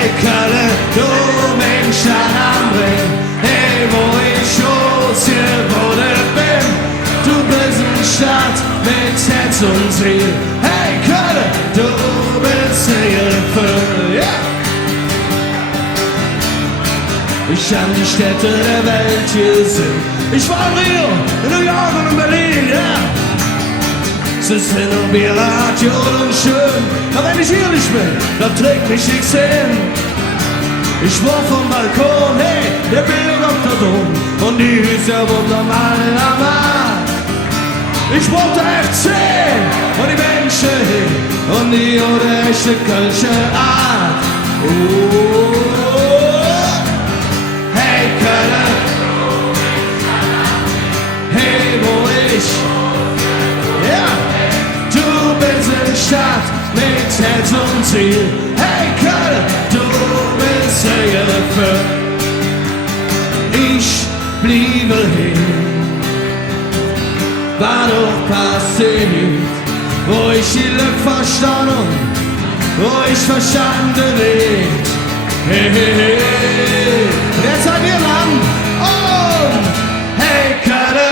Hey Kölle, du Mensch am Ring, hey, wo ich groß bin, du bist eine Stadt mit Herz und Ziel. Hey Kölle, du bist Hilfe, yeah. Ich hab die Städte der Welt gesehen. Ich war in Rio, in New York und in Berlin, ja. Yeah. Es ist hin und wieder jod und schön, aber wenn ich ehrlich bin, dann trägt mich nichts hin. Ich war vom Balkon, hey, der Bild auf der Dom und die ist ja wunderbar. Ich brauch der FC und die Menschen und die echte kölsche Art. Oh. Hey Kölle, hey wo ich, ja, du bist eine Stadt mit Herz und Ziel. Hey Kölle, du bist Hilfe. Ich bliebe hin, war doch passiert, wo ich die Lücke verstand und wo ich verstanden wird. Hey, hey, hey. Jetzt seid ihr dran und hey Kölle,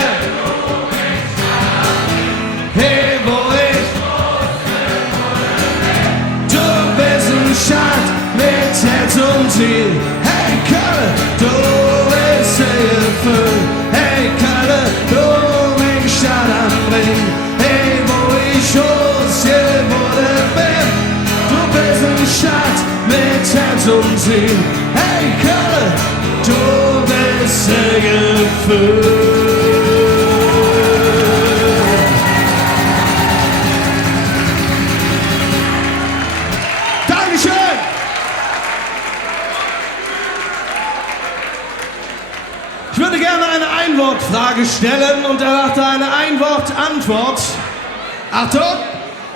hey wo ich, du bist ein Stadt mit Herz und Ziel. Hey Kölle, du bist Hilfe. Hey Kölle, du mich Stadt am Ring. Hey wo ich groß bin, du bist eine Stadt mit Herz und Ziel. Hey Kölle, du bist Gefühl. Dankeschön! Ich würde gerne eine Einwortfrage stellen und erwarte eine Einwortantwort. Achtung!